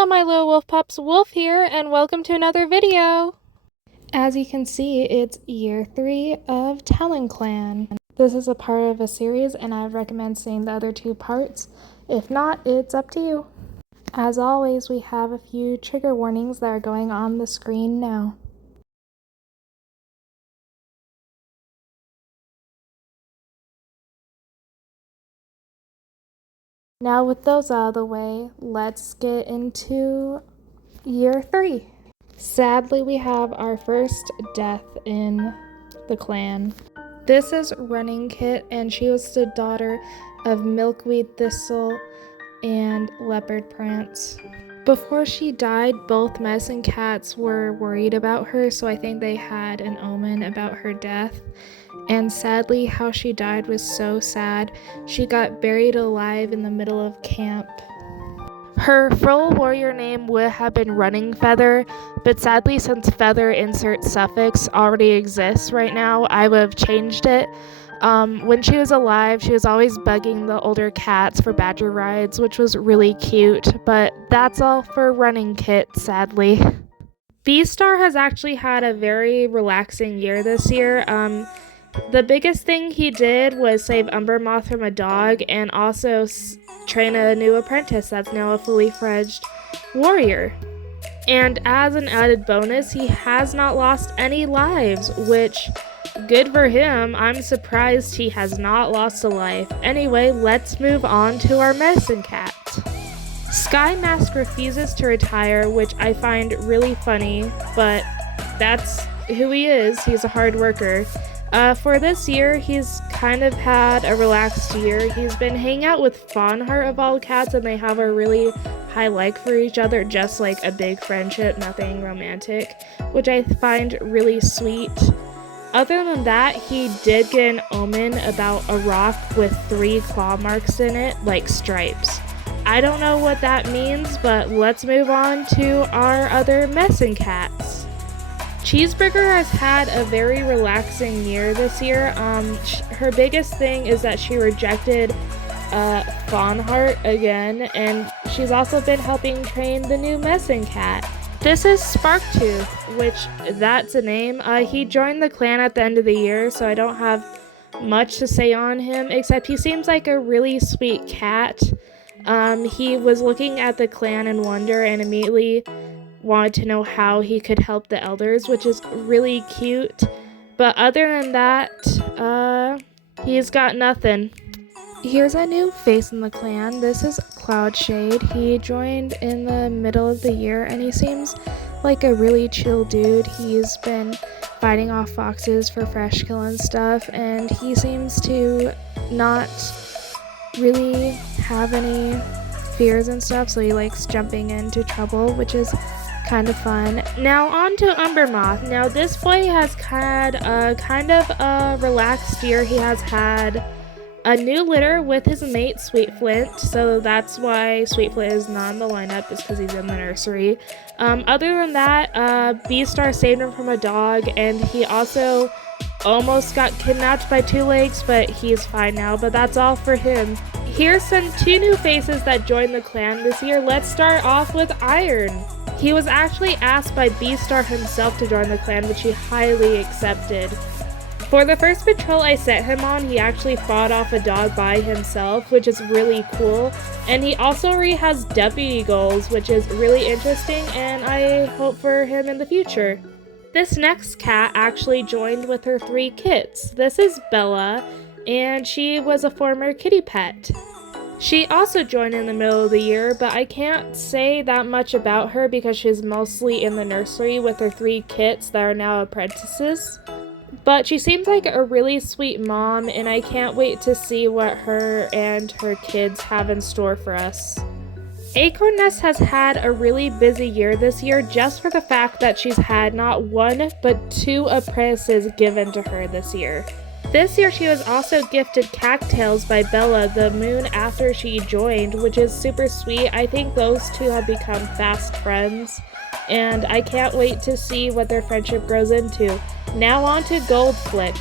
Hello my little wolf pups, Wolf here, and welcome to another video! As you can see, it's year 3 of Talonclan. This is a part of a series and I recommend seeing the other 2 parts. If not, it's up to you. As always, we have a few trigger warnings that are going on the screen now. Now with those out of the way, let's get into year 3. Sadly, we have our first death in the clan. This is Running Kit, and she was the daughter of Milkweed Thistle and Leopard Prance. Before she died, both medicine cats were worried about her, so I think they had an omen about her death. And sadly, how she died was so sad. She got buried alive in the middle of camp. Her full warrior name would have been Running Feather, but sadly, since feather insert suffix already exists right now, I would have changed it. When she was alive, she was always bugging the older cats for badger rides, which was really cute, but that's all for Running Kit, sadly. Beastar has actually had a very relaxing year this year. The biggest thing he did was save Umbermoth from a dog and also train a new apprentice that's now a fully fledged warrior. And as an added bonus, he has not lost any lives, which, good for him. I'm surprised he has not lost a life. Anyway, let's move on to our medicine cat. Sky Mask refuses to retire, which I find really funny, but that's who he is. He's a hard worker. For this year, he's kind of had a relaxed year. He's been hanging out with Fawnheart of all cats, and they have a really high like for each other, just like a big friendship, nothing romantic, which I find really sweet. Other than that, he did get an omen about a rock with 3 claw marks in it, like stripes. I don't know what that means, but let's move on to our other medicine cats. Cheeseburger has had a very relaxing year this year. Her biggest thing is that she rejected Fawnheart again, and she's also been helping train the new medicine cat. This is Sparktooth, which that's a name. He joined the clan at the end of the year, so I don't have much to say on him, except he seems like a really sweet cat. He was looking at the clan in wonder and immediately wanted to know how he could help the elders, which is really cute. But other than that, he's got nothing. Here's a new face in the clan. This is Cloudshade. He joined in the middle of the year and he seems like a really chill dude. He's been fighting off foxes for fresh kill and stuff, and he seems to not really have any fears and stuff, so he likes jumping into trouble, which is kind of fun. Now on to Umbermoth. Now this boy has had a kind of a relaxed year. He has had a new litter with his mate Sweet Flint, so that's why Sweet Flint is not in the lineup, is because he's in the nursery. Other than that, Beastar saved him from a dog, and he also almost got kidnapped by 2 legs, but he's fine now, but that's all for him. Here's some 2 new faces that joined the clan this year. Let's start off with Iron. He was actually asked by Beastar himself to join the clan, which he highly accepted. For the first patrol I sent him on, he actually fought off a dog by himself, which is really cool. And he also already has deputy goals, which is really interesting, and I hope for him in the future. This next cat actually joined with her 3 kits. This is Bella, and she was a former kitty pet. She also joined in the middle of the year, but I can't say that much about her because she's mostly in the nursery with her 3 kits that are now apprentices. But she seems like a really sweet mom, and I can't wait to see what her and her kids have in store for us. Acorn Nest has had a really busy year this year just for the fact that she's had not 1 but 2 apprentices given to her this year. This year she was also gifted Cactails by Bella the moon after she joined, which is super sweet. I think those 2 have become fast friends, and I can't wait to see what their friendship grows into. Now on to Goldflick.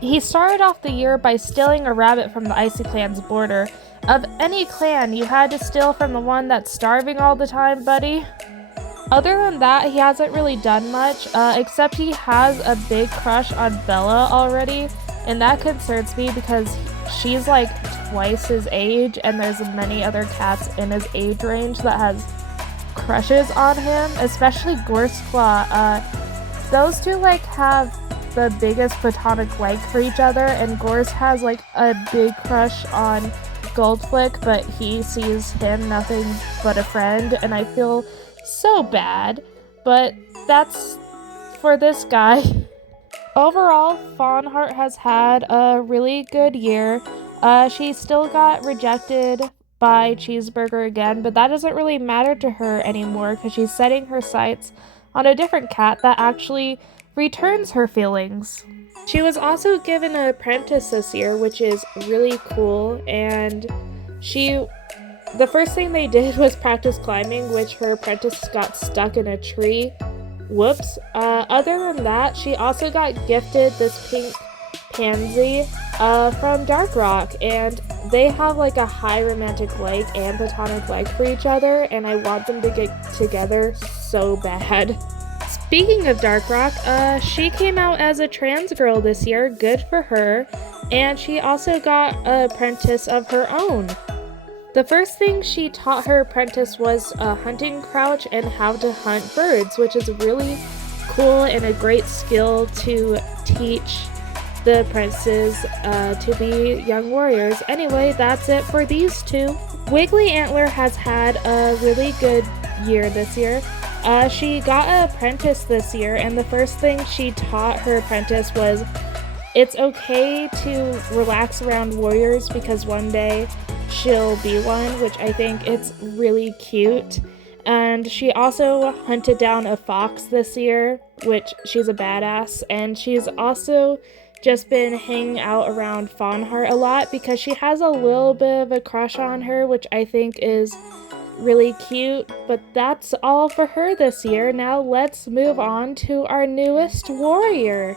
He started off the year by stealing a rabbit from the Icy Clan's border. Of any clan, you had to steal from the one that's starving all the time, buddy. Other than that, he hasn't really done much, except he has a big crush on Bella already, and that concerns me because she's like twice his age, and there's many other cats in his age range that has crushes on him, especially Gorseclaw. Those two like have the biggest platonic like for each other, and Gorse has like a big crush on Goldflick, but he sees him nothing but a friend, and I feel so bad, but that's for this guy. Overall, Fawnheart has had a really good year. She still got rejected by Cheeseburger again, but that doesn't really matter to her anymore because she's setting her sights on a different cat that actually returns her feelings. She was also given an apprentice this year, which is really cool, and the first thing they did was practice climbing, which her apprentice got stuck in a tree. Whoops. Other than that, she also got gifted this pink pansy from Dark Rock, and they have like a high romantic like and platonic like for each other, and I want them to get together so bad. Speaking of Dark Rock, she came out as a trans girl this year, good for her, and she also got an apprentice of her own. The first thing she taught her apprentice was a hunting crouch and how to hunt birds, which is really cool and a great skill to teach the apprentices to be young warriors. Anyway, that's it for these two. Wiggly Antler has had a really good year this year. She got an apprentice this year, and the first thing she taught her apprentice was it's okay to relax around warriors because one day she'll be one, which I think it's really cute. And she also hunted down a fox this year, which she's a badass, and she's also just been hanging out around Fawnheart a lot because she has a little bit of a crush on her, which I think is really cute. But that's all for her this year. Now let's move on to our newest warrior.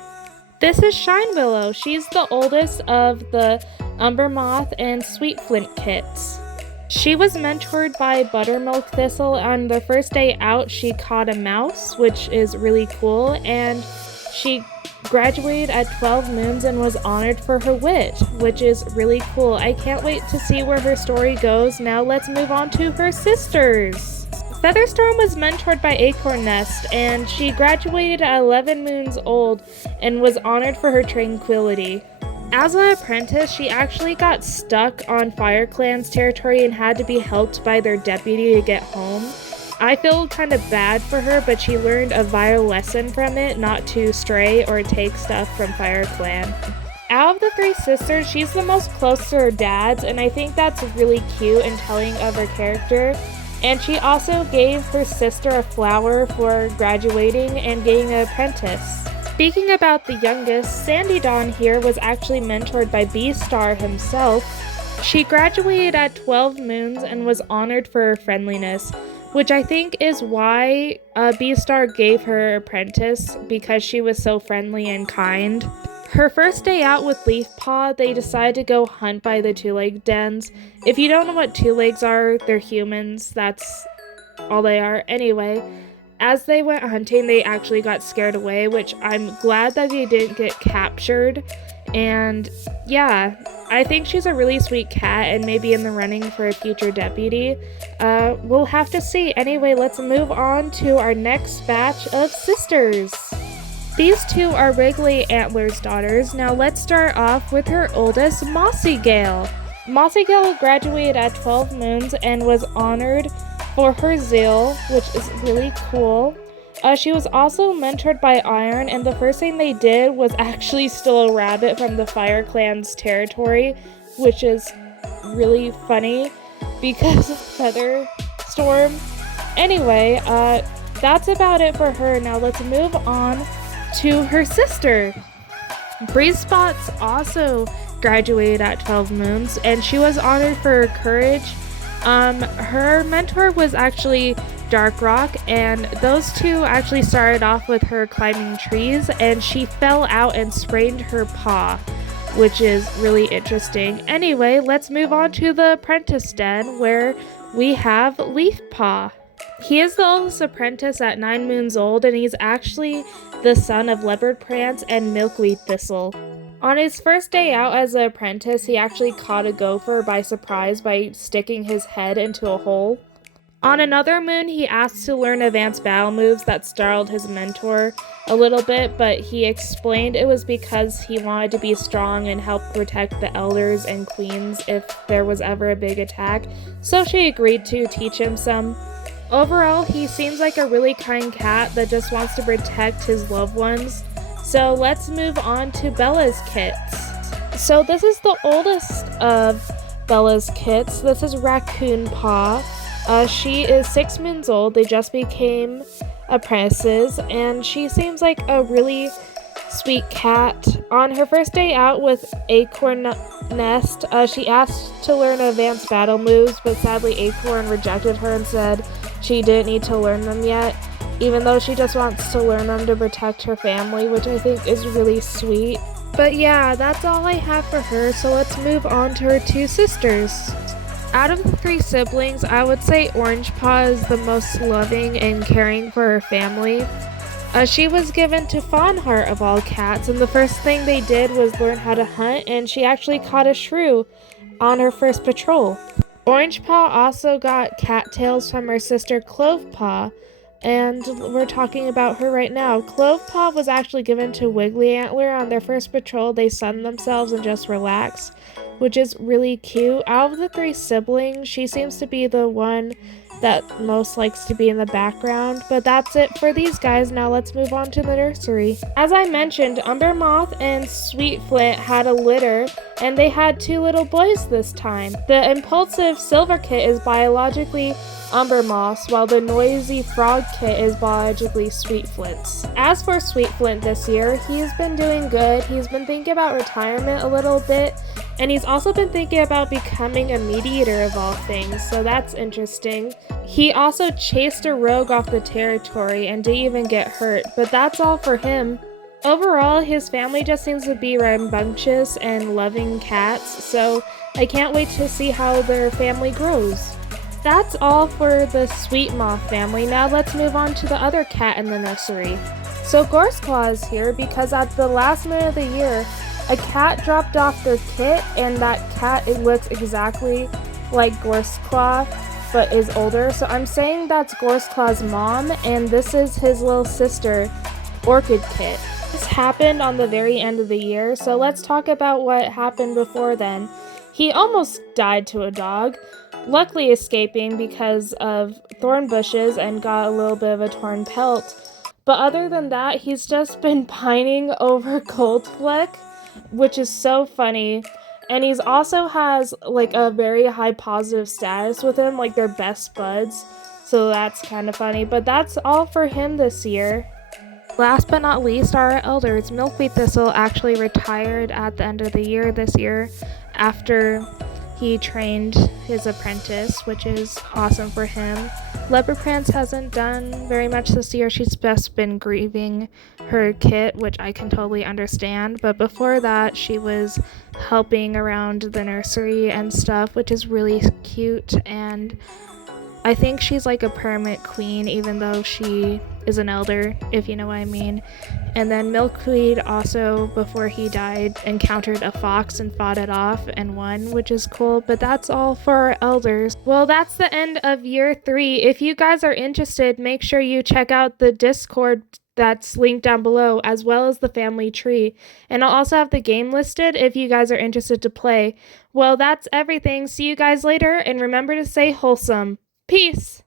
This is Shine Willow. She's the oldest of the Umbermoth and Sweetflint kits. She was mentored by Buttermilk Thistle. On the first day out, she caught a mouse, which is really cool, and she graduated at 12 moons and was honored for her wit, which is really cool. I can't wait to see where her story goes. Now let's move on to her sisters. Featherstorm was mentored by Acorn Nest, and she graduated at 11 moons old and was honored for her tranquility. As an apprentice, she actually got stuck on FireClan's territory and had to be helped by their deputy to get home. I feel kind of bad for her, but she learned a vital lesson from it, not to stray or take stuff from FireClan. Out of the three sisters, she's the most close to her dad's, and I think that's really cute and telling of her character. And she also gave her sister a flower for graduating and getting an apprentice. Speaking about the youngest, Sandy Dawn here was actually mentored by Beastar himself. She graduated at 12 moons and was honored for her friendliness, which I think is why Beastar gave her apprentice, because she was so friendly and kind. Her first day out with Leafpaw, they decided to go hunt by the two-leg dens. If you don't know what two-legs are, they're humans. That's all they are. Anyway, as they went hunting, they actually got scared away, which I'm glad that they didn't get captured. And yeah, I think she's a really sweet cat and maybe in the running for a future deputy. We'll have to see. Anyway, let's move on to our next batch of sisters. These two are Wriggly Antler's daughters. Now let's start off with her oldest, Mossy Gale. Mossy Gale graduated at 12 moons and was honored for her zeal, which is really cool. She was also mentored by Iron, and the first thing they did was actually steal a rabbit from the FireClan's territory, which is really funny because of Featherstorm. Anyway, that's about it for her. Now let's move on to her sister. Breezespots also graduated at 12 moons, and she was honored for her courage. Her mentor was actually Dark Rock, and those two actually started off with her climbing trees, and she fell out and sprained her paw, which is really interesting. Anyway, let's move on to the apprentice den where we have Leaf Paw. He is the oldest apprentice at 9 moons old, and he's actually the son of Leopard Prance and Milkweed Thistle. On his first day out as an apprentice, he actually caught a gopher by surprise by sticking his head into a hole. On another moon, he asked to learn advanced battle moves that startled his mentor a little bit, but he explained it was because he wanted to be strong and help protect the elders and queens if there was ever a big attack, so she agreed to teach him some. Overall, he seems like a really kind cat that just wants to protect his loved ones. So let's move on to Bella's kits. So this is the oldest of Bella's kits. This is Raccoon Paw. She is 6 moons old. They just became apprentices, and she seems like a really sweet cat. On her first day out with Acorn Nest, she asked to learn advanced battle moves, but sadly Acorn rejected her and said she didn't need to learn them yet, even though she just wants to learn them to protect her family, which I think is really sweet. But yeah, that's all I have for her, so let's move on to her 2 sisters. Out of the 3 siblings, I would say Orange Paw is the most loving and caring for her family. She was given to Fawnheart of all cats, and the first thing they did was learn how to hunt, and she actually caught a shrew on her first patrol. Orange Paw also got cattails from her sister Clove Paw, and we're talking about her right now. Clove Paw was actually given to Wiggly Antler. On their first patrol, they sunned themselves and just relaxed, which is really cute. Out of the 3 siblings, she seems to be the one that most likes to be in the background. But that's it for these guys. Now let's move on to the nursery. As I mentioned, Umber Moth and Sweet Flint had a litter, and they had 2 little boys this time. The impulsive Silver Kit is biologically Umber Moss, while the noisy Frog Kit is biologically Sweet Flint's. As for Sweet Flint this year, he's been doing good. He's been thinking about retirement a little bit, and he's also been thinking about becoming a meat eater of all things, so that's interesting. He also chased a rogue off the territory and didn't even get hurt, but that's all for him. Overall, his family just seems to be rambunctious and loving cats, so I can't wait to see how their family grows. That's all for the Sweet Moth family. Now let's move on to the other cat in the nursery. So Gorseclaw is here because at the last minute of the year, a cat dropped off their kit, and that cat, it looks exactly like Gorseclaw, but is older. So I'm saying that's Gorseclaw's mom, and this is his little sister, Orchid Kit. This happened on the very end of the year, so let's talk about what happened before then. He almost died to a dog, luckily escaping because of thorn bushes and got a little bit of a torn pelt. But other than that, he's just been pining over Goldfleck, which is so funny. And he's also has like a very high positive status with him, like they're best buds. So that's kind of funny. But that's all for him this year. Last but not least are our elders. Milkweed Thistle actually retired at the end of the year this year after he trained his apprentice, which is awesome for him. Leopard Prance hasn't done very much this year. She's just been grieving her kit, which I can totally understand. But before that, she was helping around the nursery and stuff, which is really cute. And I think she's like a permanent queen, even though she is an elder, if you know what I mean. And then Milkweed also, before he died, encountered a fox and fought it off and won, which is cool. But that's all for our elders. Well, that's the end of year 3. If you guys are interested, make sure you check out the Discord that's linked down below, as well as the family tree. And I'll also have the game listed if you guys are interested to play. Well, that's everything. See you guys later, and remember to stay wholesome. Peace!